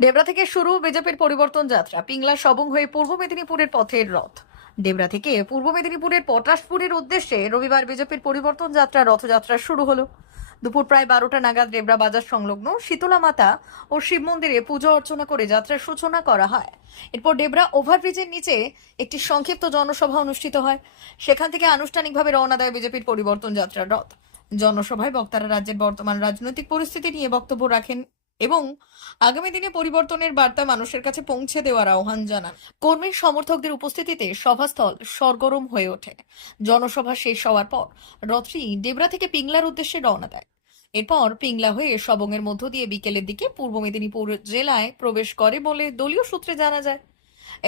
ডেবরা থেকে শুরু বিজেপির পরিবর্তন যাত্রা। পিংলা সবং হয়ে পূর্ব মেদিনীপুরের পথের রথ। ডেবরা থেকে পূর্ব মেদিনীপুরের পটাশপুরের উদ্দেশ্যে রবিবার বিজেপির পরিবর্তন যাত্রা রথযাত্রা শুরু হলো। দুপুর প্রায় 12টা নাগাদ ডেবরা বাজার সংলগ্ন শীতলা মাতা ও শিব মন্দিরে পুজো অর্চনা করে যাত্রার সূচনা করা হয়। এরপর ডেবরা ওভারব্রিজের নিচে একটি সংক্ষিপ্ত জনসভা অনুষ্ঠিত হয়। সেখান থেকে আনুষ্ঠানিকভাবে রওনা দেয় বিজেপির পরিবর্তন যাত্রার রথ। জনসভায় বক্তারা রাজ্যের বর্তমান রাজনৈতিক পরিস্থিতি নিয়ে বক্তব্য রাখেন এবং আগামী দিনে পরিবর্তনের বার্তা মানুষের কাছে পৌঁছে দেওয়ার আহ্বান জানান। কর্মী সমর্থকদের উপস্থিতিতে সভাস্থল সরগরম হয়ে ওঠে। জনসভা শেষ হওয়ার পর রথটি ডেবরা থেকে পিংলার উদ্দেশ্যে রওনা দেয়। এরপর পিংলা হয়ে সবংয়ের মধ্য দিয়ে বিকেলের দিকে পূর্ব মেদিনীপুর জেলায় প্রবেশ করে বলে দলীয় সূত্রে জানা যায়।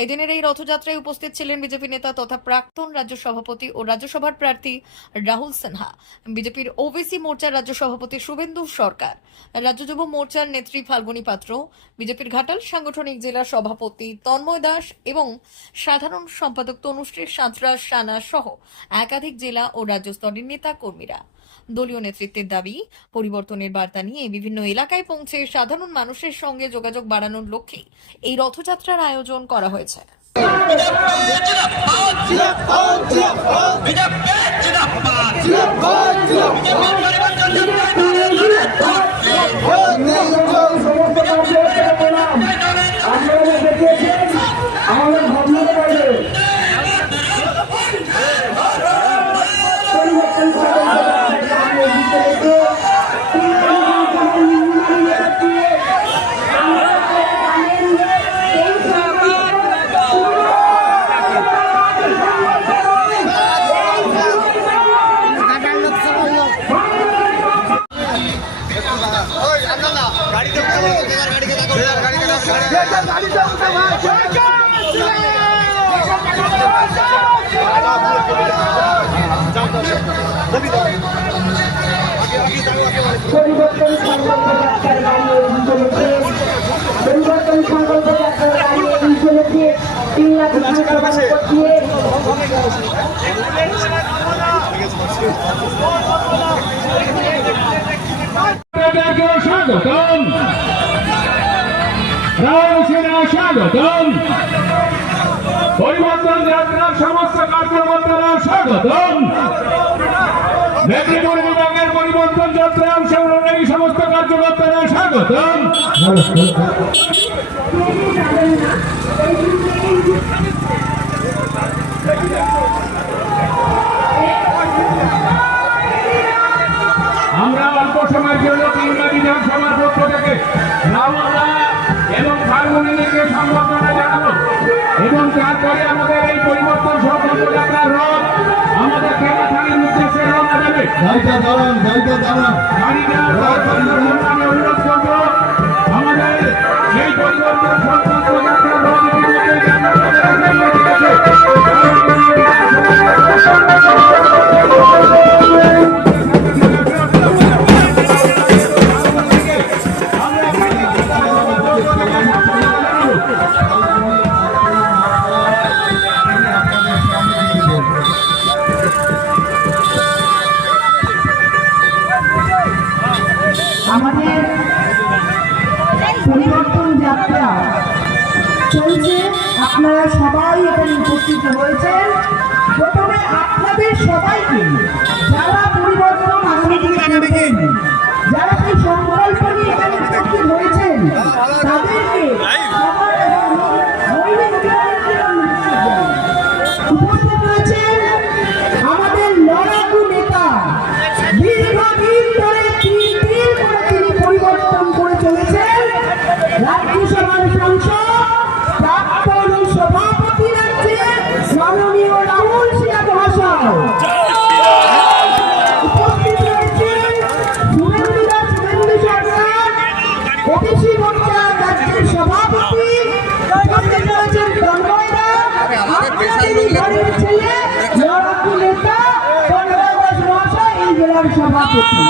এদিনের এই রথযাত্রায় উপস্থিত ছিলেন বিজেপি নেতা তথা প্রাক্তন রাজ্য সভাপতি ও রাজ্যসভার প্রার্থী রাহুল সিনহা, বিজেপির ওবিসি মোর্চার রাজ্য সভাপতি শুভেন্দু সরকার, রাজ্য যুব মোর্চার নেত্রী ফাল্গুনী পাত্র, বিজেপির ঘাটাল সাংগঠনিক জেলা সভাপতি তন্ময় দাস এবং সাধারণ সম্পাদক তনুশ্রী সাঁতরা সানা সহ একাধিক জেলা ও রাজ্য স্তরের নেতা কর্মীরা। দলীয় নেতৃত্বের দাবি, পরিবর্তনের বার্তা নিয়ে বিভিন্ন এলাকায় পৌঁছে সাধারণ মানুষের সঙ্গে যোগাযোগ বাড়ানোর লক্ষ্যে এই রথযাত্রার আয়োজন করা হয়েছে। পরিবর্তন সংকল্প যাত্রার গাড়ি চলেছে পিংলা বিধানসভা দিয়ে স্বাগতম স্বাগতম পরিবর্তন যাত্রার সমস্ত কার্যকর্তারা স্বাগতম। মেদিনীপুর বিভাগের পরিবর্তন যাত্রায় অংশগ্রহণকারী সমস্ত কার্যকর্তারা স্বাগতম। আমরা অল্প সময়ের জন্য পিংলা বিধানসভার পক্ষ থেকে রাহুলদা এবং ফাল্গুনীকে সম্বর্ধনা জানাবো এবং তারপরে আমাদের এই পরিবর্তন সংকল্প যাত্রার রথ আমাদের খেলা থানার উদ্দেশ্যে রওনা দেবে। আমি অনুরোধ করবো আমাদের এই পরিবর্তন সংকল্প যাত্রার রথ আমাদের পরিবর্তন যাত্রা চলছে। আপনারা সবাই এখানে উপস্থিত হয়েছেন। প্রথমে আপনাদের সবাইকে যারা পরিবর্তন আগামী দিনে করবেন, যারা সেই সংকল্প নিয়ে এখানে উপস্থিত হয়েছেন তাদেরকে উপস্থিত হয়েছেন আমাদের লড়াকু নেতা, দীর্ঘদিন ধরে পরিবর্তন করে চলেছেন রাজ্যসভার সাংসদ, প্রাক্তন সভাপতি রাজ্যে মাননীয় রাহুল সিনহা মহাশয়। উপস্থিত রয়েছেন শুভেন্দু সরকার, ওবিসি মোর্চার রাজ্যের সভাপতি। উপস্থিত রয়েছেন তন্ময় দাস, আপনাদেরই ঘরের ছেলে লড়াকু নেতা তন্ময় দাস মহাশয়, এই জেলার সভাপতি।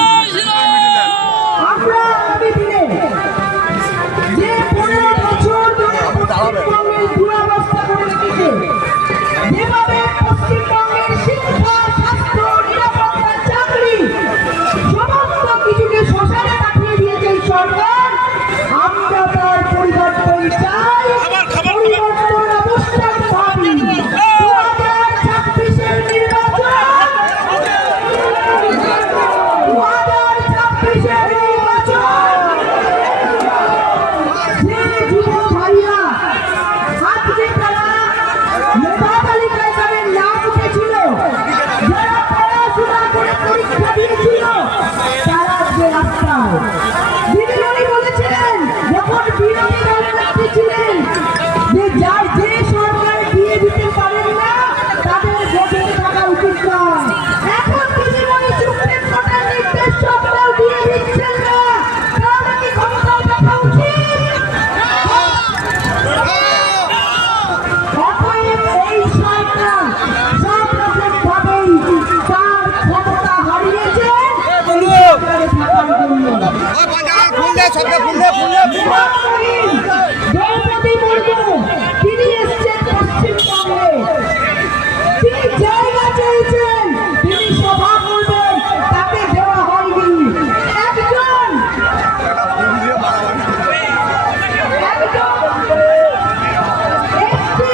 আমরা আগামী দিনে যে 15 বছর ধরে পশ্চিমবঙ্গের দুরবস্থা করে রেখেছে, যেভাবে পশ্চিমবঙ্গের শিক্ষা, স্বাস্থ্য, নিরাপত্তা, চাকরি সমস্ত কিছুকে শ্মশানে পাঠিয়ে দিয়েছে সরকার, আমরা তার পরিবর্তন পরিবর্তন চাই, পরিবর্তন অবশ্যই ভাবি। 2026-এর নির্বাচন, 2026-এর নির্বাচন, যে যুব ভাইয়া আজকে তারা মেধা তালিকায় তাদের নাম উঠেছিল, যারা পড়াশোনা করে পরীক্ষা দিয়েছিল, তারা আজকে রাস্তায়। দিদিমণি বলেছিলেন যখন বিরোধী দলনেত্রী ছিলেন যে যে সরকার দিয়ে দিতে পারেন না তাদের ভোটে থাকা উচিত নয়। এখন দিদিমণি সুপ্রিম কোর্টের নির্দেশ সত্ত্বেও দিয়ে দিচ্ছেন না, তাহলে কি ক্ষমতায় থাকা উচিত? অতএব এই সরকার সব রকমভাবেই তার ক্ষমতা হারিয়েছে এই সরকারে থাকার জন্য। দ্রৌপদী মুর্মু তিনি এসছেন পশ্চিমবঙ্গে, তিনি জায়গা চেয়েছেন, তিনি সভা করবেন, তাকে দেওয়া হয়নি। একজন একটি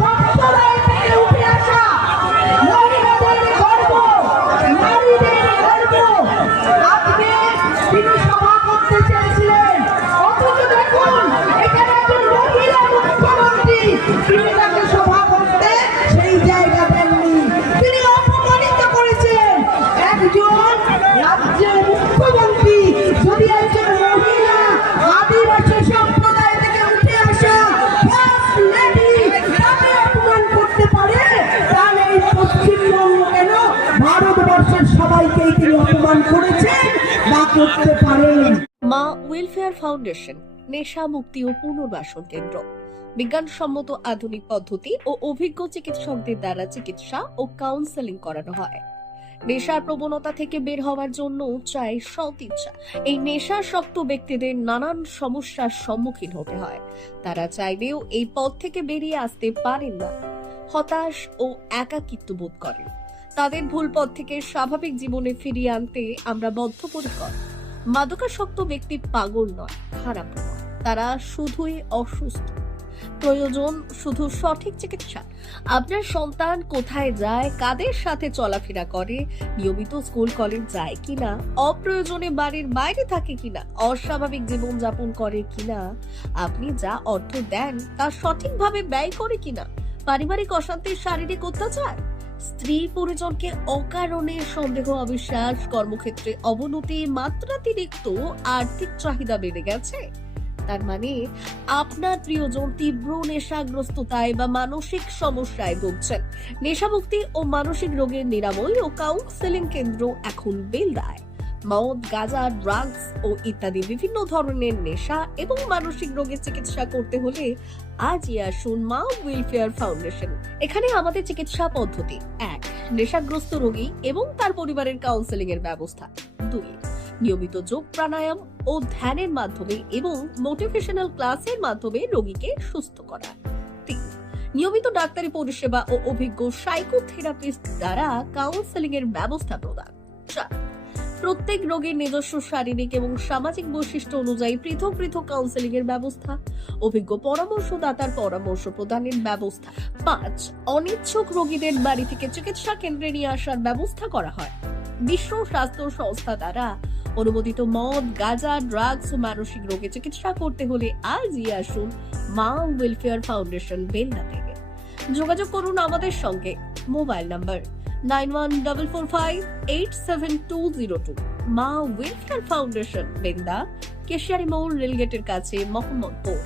সম্প্রদায় থেকে উঠে আসা মহিলাদের গর্ব, নারীদের গর্ব, আজকে তিনি সভা করতে চেয়েছিলেন। অথচ দেখুন এখানে একজন মহিলা মুখ্যমন্ত্রী, তিনি তাকে সভা করতে সেই জায়গা দেননি, তিনি অপমানিত করেছেন। একজন রাজ্যের মুখ্যমন্ত্রী যদি একজন মহিলা আদিবাসী সম্প্রদায় থেকে উঠে আসা ফার্স্ট লেডি তাকে অপমান করতে পারে, তাহলে এই পশ্চিমবঙ্গ কেন ভারতবর্ষের সবাইকেই তিনি অপমান করেছেন বা করতে পারেন। মা ওয়েলফেয়ার ফাউন্ডেশন নেশা মুক্তি ও পুনর্বাসন কেন্দ্র বিজ্ঞানসম্মত আধুনিক পদ্ধতি ও অভিজ্ঞ চিকিৎসকদের দ্বারা চিকিৎসা ও কাউন্সেলিং করানো হয়। নেশার প্রবণতা থেকে বের হওয়ার জন্য চাই সৎ ইচ্ছা। এই নেশাসক্ত ব্যক্তিদের নানান সমস্যার সম্মুখীন হতে হয়, তারা চাইলেও এই পথ থেকে বেরিয়ে আসতে পারেন না, হতাশ ও একাকিত্ব বোধ করেন। তাদের ভুল পথ থেকে স্বাভাবিক জীবনে ফিরিয়ে আনতে আমরা বদ্ধপরিকর। মাদকাসক্ত ব্যক্তি পাগল নয়, খারাপ নয়, তারা শুধুই অসুস্থ। প্রয়োজন শুধু সঠিক চিকিৎসা। আপনার সন্তান কোথায় যায়, কাদের সাথে চলাফেরা করে, নিয়মিত স্কুল কলেজ যায় কিনা, অপ্রয়োজনে বাড়ির বাইরে থাকে কিনা, অস্বাভাবিক জীবন যাপন করে কিনা, আপনি যা অর্থ দেন তা সঠিকভাবে ব্যয় করে কিনা, পারিবারিক অশান্তির শারীরিক অত্যাচার, স্ত্রী পরিজনকে অকারণে সন্দেহ, অবিশ্বাস, কর্মক্ষেত্রে অবনতি, মাত্রাতিরিক্ত আর্থিক চাহিদা বেড়ে গেছে, তার মানে আপনার প্রিয়জন তীব্র নেশাগ্রস্ততায় বা মানসিক সমস্যায় ভুগছেন। নেশামুক্তি ও মানসিক রোগের নিরাময় ও কাউন্সেলিং কেন্দ্র এখন বেলদায়। মদ, গাঁজা, ড্রাগস ও ইত্যাদি বিভিন্ন ধরনের নেশা এবং মানসিক রোগের চিকিৎসা করতে হলে আজই আসুন মা ওয়েলফেয়ার ফাউন্ডেশন। এখানে আমাদের চিকিৎসা পদ্ধতি: 1. নেশাগ্রস্ত রোগী এবং তার পরিবারের কাউন্সেলিং এর ব্যবস্থা। 2. নিয়মিত যোগ, প্রাণায়াম ও ধ্যানের মাধ্যমে এবং মোটিভেশনাল ক্লাসের মাধ্যমে রোগীকে সুস্থ করা। 3. নিয়মিত ডাক্তারি পরিষেবা ও অভিজ্ঞ সাইকোথেরাপিস্ট দ্বারা কাউন্সেলিং এর ব্যবস্থা প্রদান। 4. প্রত্যেক রোগীর নিজস্ব শারীরিক এবং সামাজিক বৈশিষ্ট্য অনুযায়ী পৃথক পৃথক কাউন্সেলিং এর ব্যবস্থা, অভিজ্ঞ পরামর্শদাতার পরামর্শ প্রদানের ব্যবস্থা। 5. অনিচ্ছুক রোগীদের বাড়ি থেকে চিকিৎসা কেন্দ্রে নিয়ে আসার ব্যবস্থা করা হয়। বিশ্ব স্বাস্থ্য সংস্থা দ্বারা অনুমোদিত মদ, গাঁজা, ড্রাগস ও মানসিক রোগে চিকিৎসা করতে হলে আজই আসুন মা ওয়েলফেয়ার ফাউন্ডেশন বেলদা থেকে। যোগাযোগ করুন আমাদের সঙ্গে। Mobile number 9144587202। মা ওয়েলফেয়ার ফাউন্ডেশন, বেলদা, কেশিয়ারি মোড়, রেলগেটের কাছে, মোহাম্মদপুর।